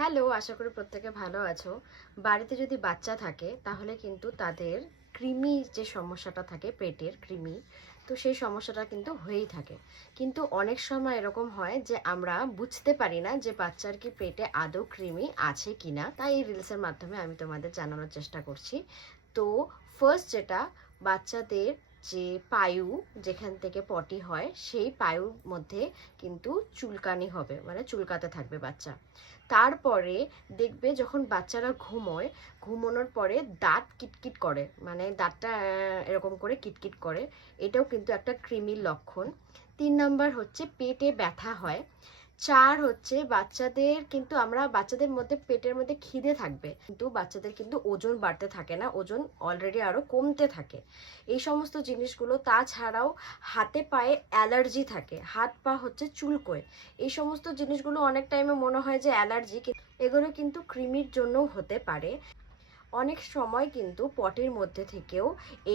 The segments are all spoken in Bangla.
হ্যালো, আশা করি প্রত্যেকে ভালো আছো। বাড়িতে যদি বাচ্চা থাকে তাহলে কিন্তু তাদের কৃমি যে সমস্যাটা থাকে, পেটের কৃমি, তো সেই সমস্যাটা কিন্তু হয়েই থাকে। কিন্তু অনেক সময় এরকম হয় যে আমরা বুঝতে পারি না যে বাচ্চার কি পেটে আদৌ কৃমি আছে কিনা। তাই এই রিলসের মাধ্যমে আমি তোমাদের জানানোর চেষ্টা করছি। তো ফার্স্ট যেটা, বাচ্চাদের যে পায়ু, যেখান থেকে পটি হয়, সেই পায়ুর মধ্যে কিন্তু চুলকানি হবে, মানে চুলকাতে থাকবে বাচ্চা। তারপরে দেখবে যখন বাচ্চারা ঘুমোয়, ঘুমানোর পরে দাঁত কিটকিট করে, মানে দাঁতটা এরকম করে কিটকিট করে, এটাও কিন্তু একটা কৃমির লক্ষণ। 3 নাম্বার হচ্ছে পেটে ব্যথা হয়। 4 হচ্ছে বাচ্চাদের কিন্তু আমরা বাচ্চাদের মধ্যে পেটের মধ্যে খিদে থাকবে, কিন্তু বাচ্চাদের কিন্তু ওজন বাড়তে থাকে না, ওজন অলরেডি আরো কমতে থাকে। এই সমস্ত জিনিসগুলো, তাছাড়াও হাতে পায়ে অ্যালার্জি থাকে, হাত পা হচ্ছে চুলকোয়। এই সমস্ত জিনিসগুলো অনেক টাইমে মনে হয় যে অ্যালার্জি, এগুলো কিন্তু কৃমির জন্যও হতে পারে। অনেক সময় কিন্তু পটির মধ্যে থেকেও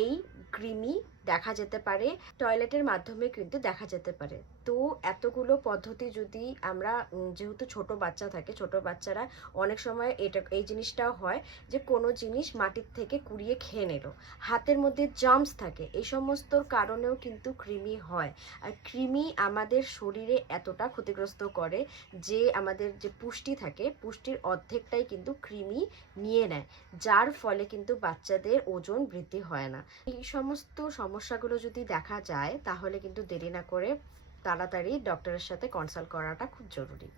এই কৃমি দেখা যেতে পারে, টয়লেটের মাধ্যমে কিন্তু দেখা যেতে পারে। তো এতগুলো পদ্ধতি যদি আমরা, যেহেতু ছোট বাচ্চা থাকে, ছোট বাচ্চারা অনেক সময় এই জিনিসটাও হয় যে কোনো জিনিস মাটির থেকে কুড়িয়ে খেয়ে নিল, হাতের মধ্যে জার্মস থাকে, এই সমস্ত কারণেও কিন্তু কৃমি হয়। আর কৃমি আমাদের শরীরে এতটা ক্ষতিগ্রস্ত করে যে আমাদের যে পুষ্টি থাকে, পুষ্টির অর্ধেকটাই কিন্তু কৃমি নিয়ে নেয়, যার ফলে কিন্তু বাচ্চাদের ওজন বৃদ্ধি হয় না। এই সমস্ত সমস্যাগুলো যদি দেখা যায় তাহলে কিন্তু দেরি না করে তাড়াতাড়ি ডক্টরের সাথে কনসাল্ট করাটা খুব জরুরি।